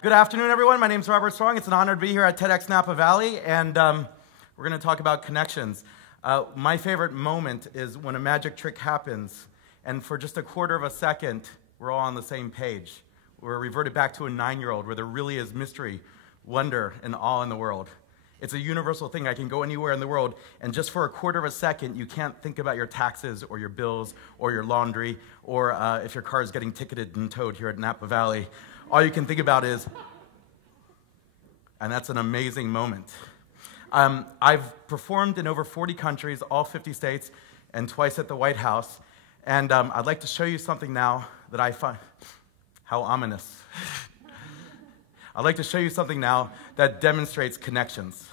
Good afternoon, everyone. My name is Robert Strong. It's an honor to be here at TEDxNapaValley, and we're going to talk about connections. My favorite moment is when a magic trick happens, and for just a quarter of a second, we're all on the same page. We're reverted back to a 9-year-old where there really is mystery, wonder, and awe in the world. It's a universal thing. I can go anywhere in the world, and just for a quarter of a second, you can't think about your taxes or your bills or your laundry or if your car is getting ticketed and towed here at Napa Valley. All you can think about is, and that's an amazing moment. I've performed in over 40 countries, all 50 states, and twice at the White House. And I'd like to show you something now that I find, how ominous. I'd like to show you something now that demonstrates connections.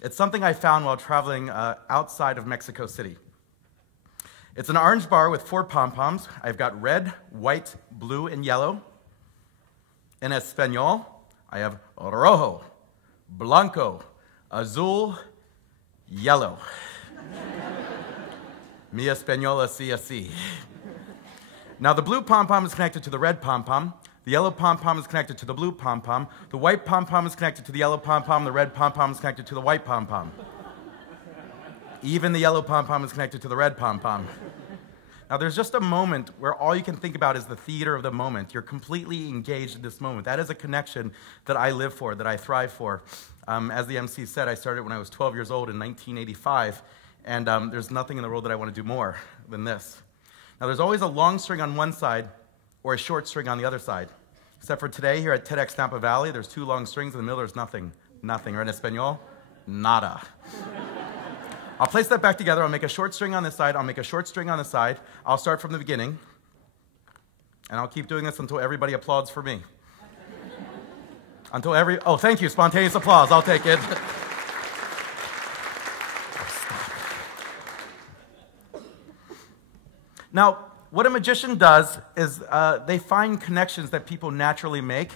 It's something I found while traveling outside of Mexico City. It's an orange bar with 4 pom-poms. I've got red, white, blue, and yellow. In Espanol, I have rojo, blanco, azul, yellow. Mi española sí así. Now, the blue pom-pom is connected to the red pom-pom. The yellow pom-pom is connected to the blue pom-pom. The white pom-pom is connected to the yellow pom-pom. The red pom-pom is connected to the white pom-pom. Even the yellow pom-pom is connected to the red pom-pom. Now, there's just a moment where all you can think about is the theater of the moment. You're completely engaged in this moment. That is a connection that I live for, that I thrive for. As the MC said, I started when I was 12 years old in 1985, and there's nothing in the world that I want to do more than this. Now, there's always a long string on one side or a short string on the other side. Except for today, here at TEDxNapaValley, there's 2 long strings. In the middle, there's nothing. Nothing. Or in Espanol, nada. I'll place that back together. I'll make a short string on this side. I'll make a short string on this side. I'll start from the beginning. And I'll keep doing this until everybody applauds for me. Oh, thank you. Spontaneous applause. I'll take it. Now, what a magician does is they find connections that people naturally make.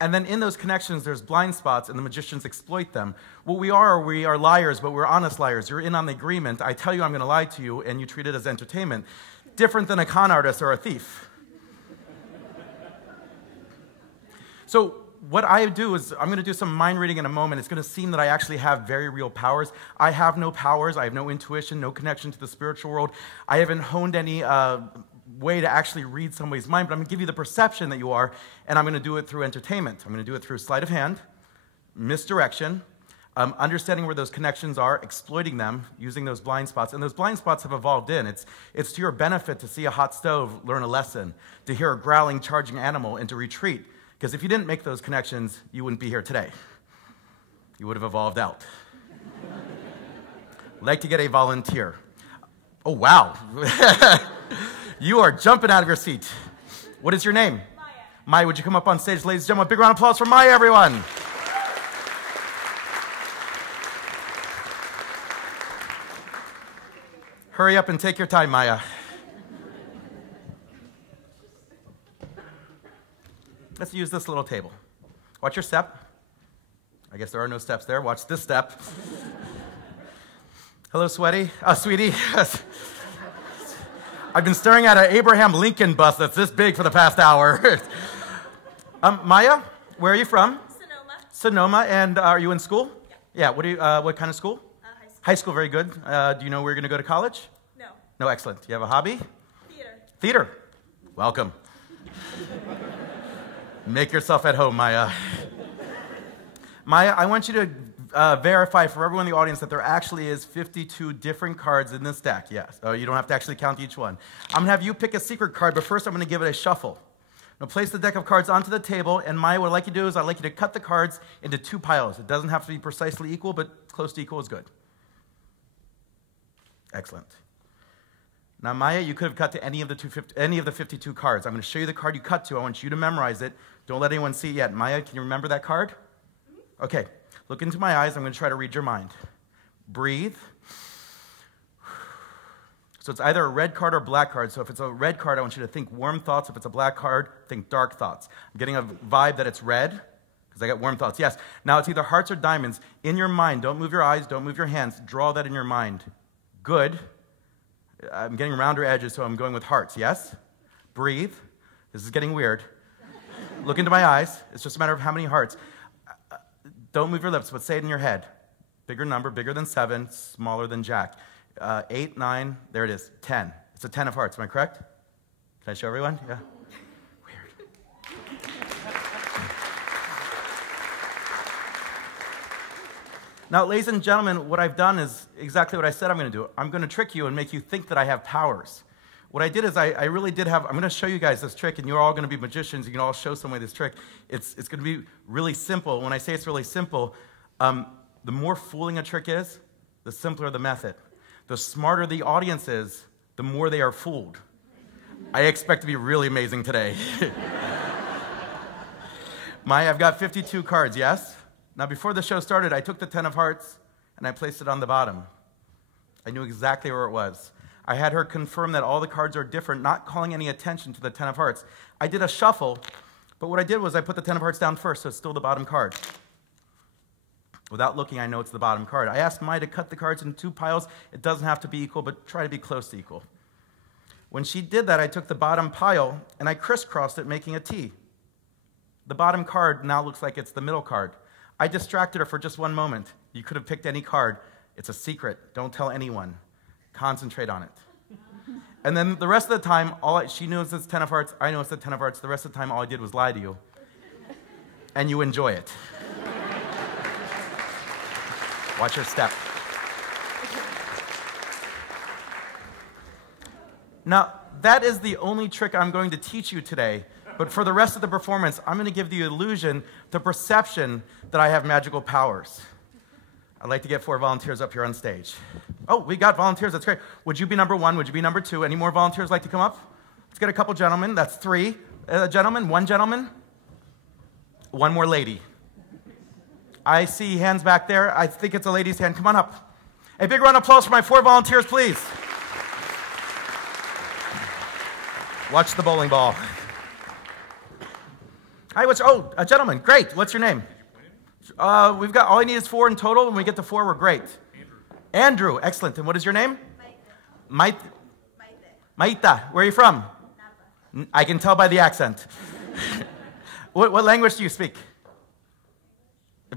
And then in those connections, there's blind spots, and the magicians exploit them. What we are liars, but we're honest liars. You're in on the agreement. I tell you I'm going to lie to you, and you treat it as entertainment. Different than a con artist or a thief. So what I do is I'm going to do some mind reading in a moment. It's going to seem that I actually have very real powers. I have no powers. I have no intuition, no connection to the spiritual world. I haven't honed any way to actually read somebody's mind, but I'm going to give you the perception that you are, and I'm going to do it through entertainment. I'm going to do it through sleight of hand, misdirection, understanding where those connections are, exploiting them, using those blind spots. And those blind spots have evolved in. It's to your benefit to see a hot stove learn a lesson, to hear a growling, charging animal, and to retreat. Because if you didn't make those connections, you wouldn't be here today. You would have evolved out. I'd like to get a volunteer. Oh, wow. You are jumping out of your seat. What is your name? Maya. Maya, would you come up on stage, ladies and gentlemen? Big round of applause for Maya, everyone. Hurry up and take your time, Maya. Let's use this little table. Watch your step. I guess there are no steps there. Watch this step. Hello, sweetie. I've been staring at an Abraham Lincoln bust that's this big for the past hour. Maya, where are you from? Sonoma. Sonoma, and are you in school? Yeah. Yeah, what kind of school? High school. High school, very good. Do you know where you're going to go to college? No. No, excellent. Do you have a hobby? Theater. Theater. Welcome. Make yourself at home, Maya. Maya, I want you to verify for everyone in the audience that there actually is 52 different cards in this deck. Yes. You don't have to actually count each one. I'm going to have you pick a secret card, but first I'm going to give it a shuffle. Now place the deck of cards onto the table, and Maya, what I'd like you to do is I'd like you to cut the cards into 2 piles. It doesn't have to be precisely equal, but close to equal is good. Excellent. Now, Maya, you could have cut to any of the 52 cards. I'm going to show you the card you cut to. I want you to memorize it. Don't let anyone see it yet. Maya, can you remember that card? Okay. Look into my eyes. I'm going to try to read your mind. Breathe. So it's either a red card or a black card. So if it's a red card, I want you to think warm thoughts. If it's a black card, think dark thoughts. I'm getting a vibe that it's red because I got warm thoughts. Yes. Now it's either hearts or diamonds. In your mind, don't move your eyes, don't move your hands. Draw that in your mind. Good. I'm getting rounder edges, so I'm going with hearts. Yes? Breathe. This is getting weird. Look into my eyes. It's just a matter of how many hearts. Don't move your lips, but say it in your head. Bigger number, bigger than 7, smaller than Jack. 8, 9, there it is, 10. It's a 10 of hearts, am I correct? Can I show everyone? Yeah? Weird. Now, ladies and gentlemen, what I've done is exactly what I said I'm going to do. I'm going to trick you and make you think that I have powers. What I did is I really did have, I'm going to show you guys this trick, and you're all going to be magicians. You can all show somebody this trick. It's going to be really simple. When I say it's really simple, the more fooling a trick is, the simpler the method. The smarter the audience is, the more they are fooled. I expect to be really amazing today. Maya, I've got 52 cards, yes? Now, before the show started, I took the 10 of hearts, and I placed it on the bottom. I knew exactly where it was. I had her confirm that all the cards are different, not calling any attention to the 10 of hearts. I did a shuffle, but what I did was I put the 10 of hearts down first, so it's still the bottom card. Without looking, I know it's the bottom card. I asked Maya to cut the cards into 2 piles. It doesn't have to be equal, but try to be close to equal. When she did that, I took the bottom pile, and I crisscrossed it, making a T. The bottom card now looks like it's the middle card. I distracted her for just one moment. You could have picked any card. It's a secret. Don't tell anyone. Concentrate on it. And then the rest of the time, she knows it's 10 of hearts, I know it's the 10 of hearts. The rest of the time, all I did was lie to you. And you enjoy it. Watch your step. Now, that is the only trick I'm going to teach you today. But for the rest of the performance, I'm going to give the illusion, the perception that I have magical powers. I'd like to get 4 volunteers up here on stage. Oh, we got volunteers. That's great. Would you be number 1? Would you be number 2? Any more volunteers like to come up? Let's get a couple gentlemen. That's 3 gentlemen. 1 gentleman. 1 more lady. I see hands back there. I think it's a lady's hand. Come on up. A big round of applause for my 4 volunteers, please. Watch the bowling ball. Hi, a gentleman. Great. What's your name? We've got, all I need is 4 in total. When we get to 4, we're great. Andrew. Excellent. And what is your name? Maite. Maita. Where are you from? Napa. I can tell by the accent. What language do you speak?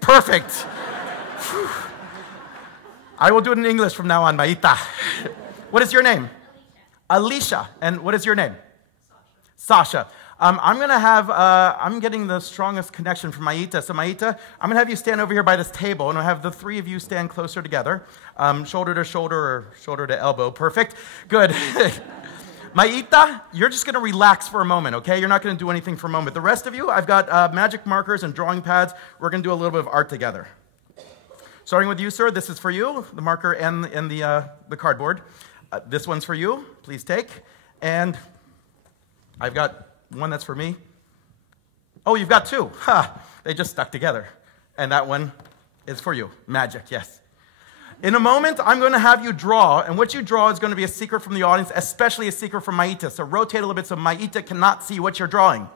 Perfect. I will do it in English from now on, Maita. What is your name? Alicia. And what is your name? Sasha. I'm getting the strongest connection from Maita. So Maita, I'm going to have you stand over here by this table, and I'll have the 3 of you stand closer together, shoulder to shoulder or shoulder to elbow. Perfect. Good. Maita, you're just going to relax for a moment, okay? You're not going to do anything for a moment. The rest of you, I've got magic markers and drawing pads. We're going to do a little bit of art together. Starting with you, sir. This is for you, the marker and the cardboard. This one's for you. Please take. And I've got one that's for me. Oh, you've got 2. Ha! They just stuck together. And that one is for you. Magic, yes. In a moment, I'm going to have you draw, and what you draw is going to be a secret from the audience, especially a secret from Maita. So rotate a little bit so Maita cannot see what you're drawing.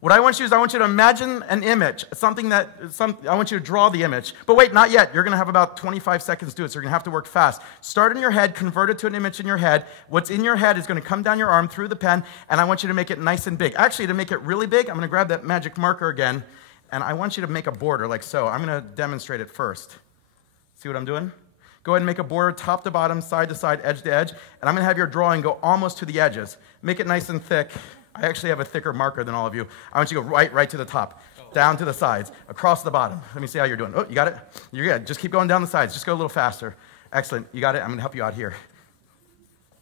What I want you to do is I want you to imagine an image, I want you to draw the image. But wait, not yet. You're going to have about 25 seconds to do it, so you're going to have to work fast. Start in your head, convert it to an image in your head. What's in your head is going to come down your arm through the pen, and I want you to make it nice and big. Actually, to make it really big, I'm going to grab that magic marker again, and I want you to make a border like so. I'm going to demonstrate it first. See what I'm doing? Go ahead and make a border top to bottom, side to side, edge to edge, and I'm going to have your drawing go almost to the edges. Make it nice and thick. I actually have a thicker marker than all of you. I want you to go right to the top. down to the sides, across the bottom. Let me see how you're doing. Oh, you got it? You're good. Just keep going down the sides. Just go a little faster. Excellent. You got it? I'm going to help you out here.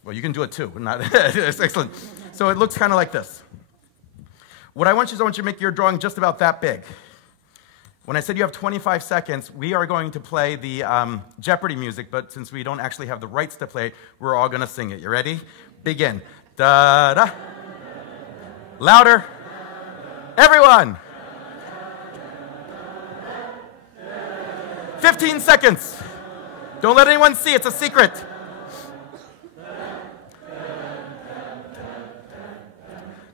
Well, you can do it too. It's excellent. So it looks kind of like this. What I want you to make your drawing just about that big. When I said you have 25 seconds, we are going to play the Jeopardy music, but since we don't actually have the rights to play it, we're all going to sing it. You ready? Begin. Da-da. Louder. Everyone. 15 seconds. Don't let anyone see. It's a secret.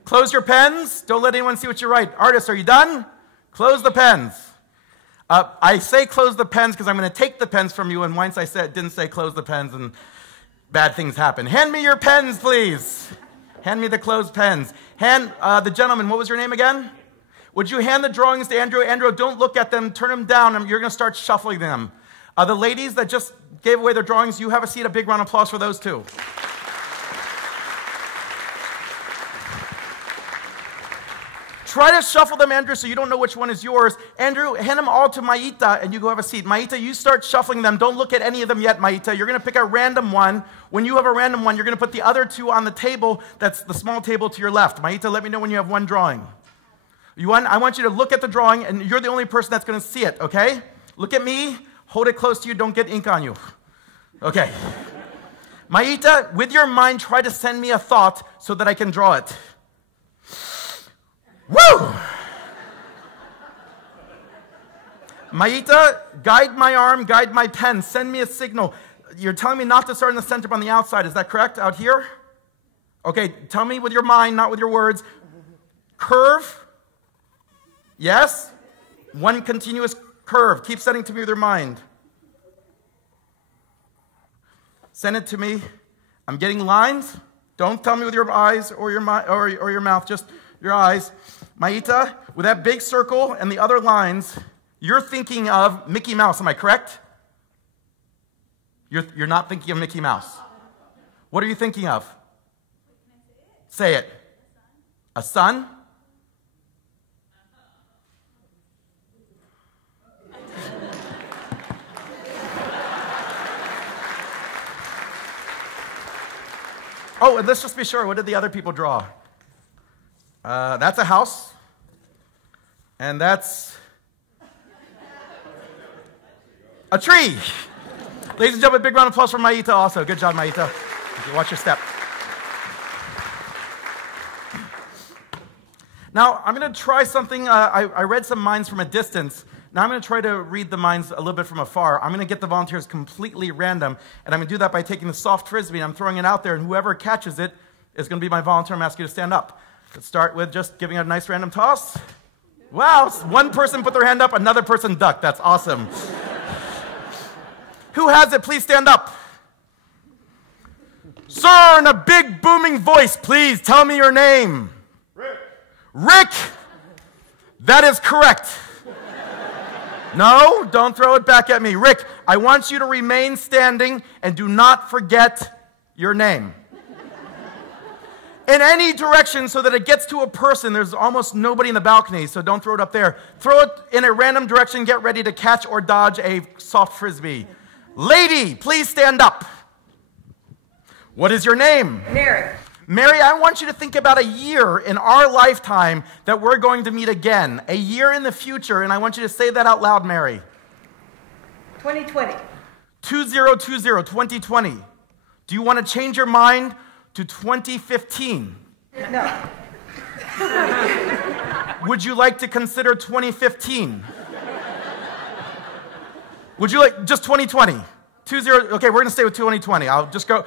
Close your pens. Don't let anyone see what you write. Artists, are you done? Close the pens. I say close the pens because I'm going to take the pens from you, and once I didn't say close the pens, and bad things happen. Hand me your pens, please. Hand me the closed pens. Hand the gentleman, what was your name again? Would you hand the drawings to Andrew? Andrew, don't look at them. Turn them down. You're going to start shuffling them. The ladies that just gave away their drawings, you have a seat. A big round of applause for those two. Try to shuffle them, Andrew, so you don't know which one is yours. Andrew, hand them all to Maita, and you go have a seat. Maita, you start shuffling them. Don't look at any of them yet, Maita. You're going to pick a random one. When you have a random one, you're going to put the other two on the table. That's the small table to your left. Maita, let me know when you have one drawing. I want you to look at the drawing, and you're the only person that's going to see it, okay? Look at me. Hold it close to you. Don't get ink on you. Okay. Maita, with your mind, try to send me a thought so that I can draw it. Woo! Maita, guide my arm, guide my pen, send me a signal. You're telling me not to start in the center, but on the outside. Is that correct? Out here? Okay, tell me with your mind, not with your words. Curve? Yes? One continuous curve. Keep sending to me with your mind. Send it to me. I'm getting lines. Don't tell me with your eyes or your mouth, just your eyes. Maita, with that big circle and the other lines, you're thinking of Mickey Mouse, am I correct? You're not thinking of Mickey Mouse. What are you thinking of? Say it. A sun? Oh, and let's just be sure, what did the other people draw? That's a house, and that's a tree. Ladies and gentlemen, big round of applause for Maita also. Good job, Maita. Watch your step. Now, I'm going to try something. I read some minds from a distance. Now I'm going to try to read the minds a little bit from afar. I'm going to get the volunteers completely random, and I'm going to do that by taking the soft frisbee, and I'm throwing it out there, and whoever catches it is going to be my volunteer. I'm asking you to stand up. Let's start with just giving a nice random toss. Wow, one person put their hand up, another person ducked. That's awesome. Who has it? Please stand up. Sir, in a big booming voice, please tell me your name. Rick. Rick! That is correct. No, don't throw it back at me. Rick, I want you to remain standing and do not forget your name. In any direction so that it gets to a person. There's almost nobody in the balcony, so don't throw it up there. Throw it in a random direction. Get ready to catch or dodge a soft frisbee. Lady, please stand up. What is your name? Mary. Mary, I want you to think about a year in our lifetime that we're going to meet again. A year in the future, and I want you to say that out loud, Mary. 2020. 2020. Do you want to change your mind to 2015? No. Would you like to consider 2015? Would you like just 2020? 20, okay, we're going to stay with 2020. I'll just go.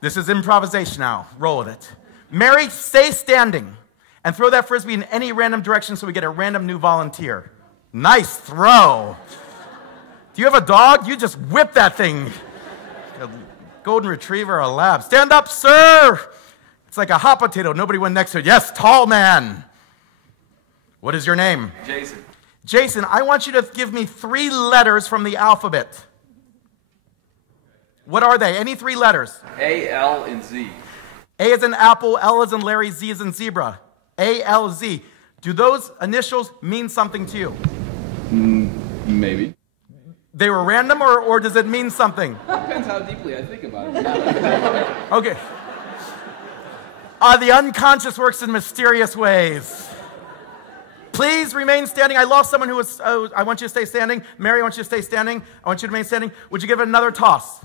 This is improvisation now. Roll with it. Mary, stay standing and throw that frisbee in any random direction so we get a random new volunteer. Nice throw. Do you have a dog? You just whip that thing. A golden retriever or a lab. Stand up, sir. It's like a hot potato. Nobody went next to it. Yes, tall man. What is your name? Jason. Jason, I want you to give me 3 letters from the alphabet. What are they? Any 3 letters? A, L, and Z. A is in apple, L is in Larry, Z is in zebra. A, L, Z. Do those initials mean something to you? Maybe. They were random, or does it mean something? Depends how deeply I think about it. Okay. The unconscious works in mysterious ways. Please remain standing. I lost someone who was, I want you to stay standing. Mary, I want you to stay standing. I want you to remain standing. Would you give it another toss?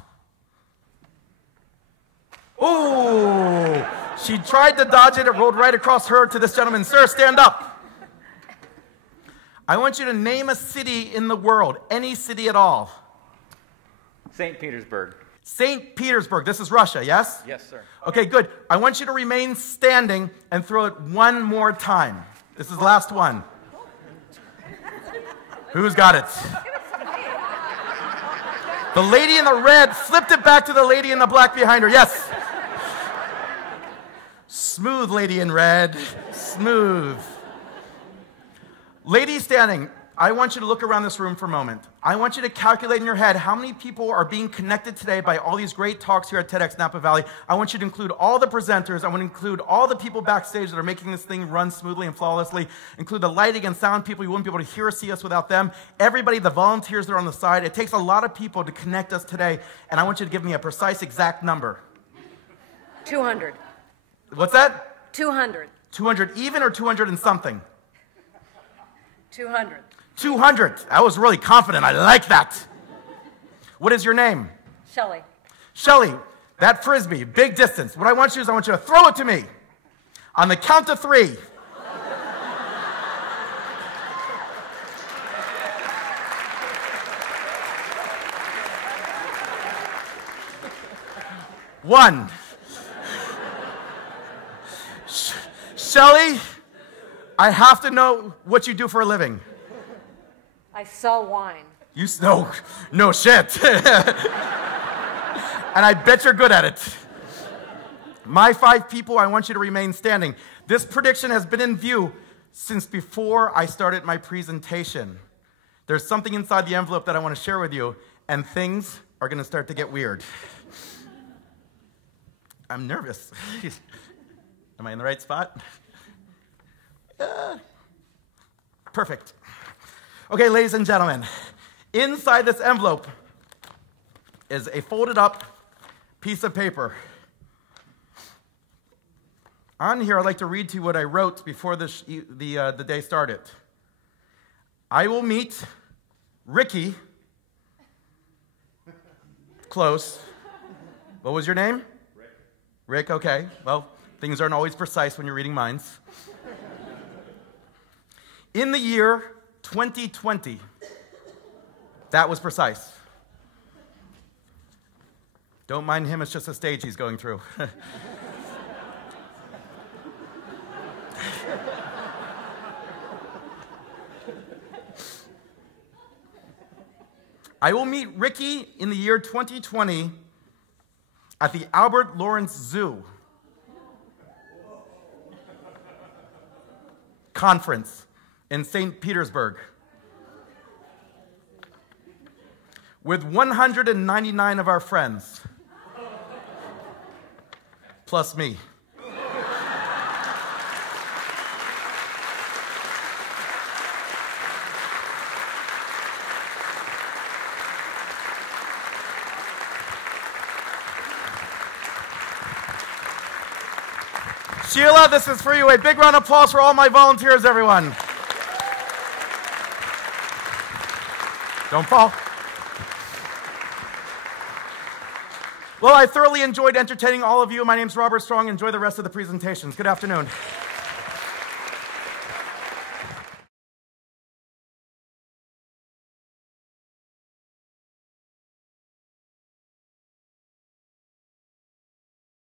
Ooh, she tried to dodge it. It rolled right across her to this gentleman. Sir, stand up. I want you to name a city in the world, any city at all. St. Petersburg. St. Petersburg. This is Russia, yes? Yes, sir. Okay, good. I want you to remain standing and throw it one more time. This is the last one. Who's got it? The lady in the red flipped it back to the lady in the black behind her. Yes. Smooth lady in red. Smooth. Lady standing, I want you to look around this room for a moment. I want you to calculate in your head how many people are being connected today by all these great talks here at TEDxNapaValley. I want you to include all the presenters. I want to include all the people backstage that are making this thing run smoothly and flawlessly. Include the lighting and sound people. You wouldn't be able to hear or see us without them. Everybody, the volunteers that are on the side. It takes a lot of people to connect us today, and I want you to give me a precise, exact number. 200. What's that? 200. 200 even or 200 and something? 200. 200. I was really confident. I like that. What is your name? Shelley. Shelley, that frisbee, big distance. What I want you to throw it to me. On the count of 3. One. Shelley, I have to know what you do for a living. I sell wine. No shit. And I bet you're good at it. My 5 people, I want you to remain standing. This prediction has been in view since before I started my presentation. There's something inside the envelope that I want to share with you, and things are going to start to get weird. I'm nervous. Am I in the right spot? Perfect. Okay, ladies and gentlemen, inside this envelope is a folded up piece of paper. On here, I'd like to read to you what I wrote before the day started. I will meet Ricky. Close. What was your name? Rick. Rick, okay. Well, things aren't always precise when you're reading minds. In the year 2020, that was precise. Don't mind him, it's just a stage he's going through. I will meet Ricky in the year 2020 at the Albert Lawrence Zoo conference in St. Petersburg with 199 of our friends, plus me. Sheila, this is for you. A big round of applause for all my volunteers, everyone. Don't fall. Well, I thoroughly enjoyed entertaining all of you. My name's Robert Strong. Enjoy the rest of the presentations. Good afternoon.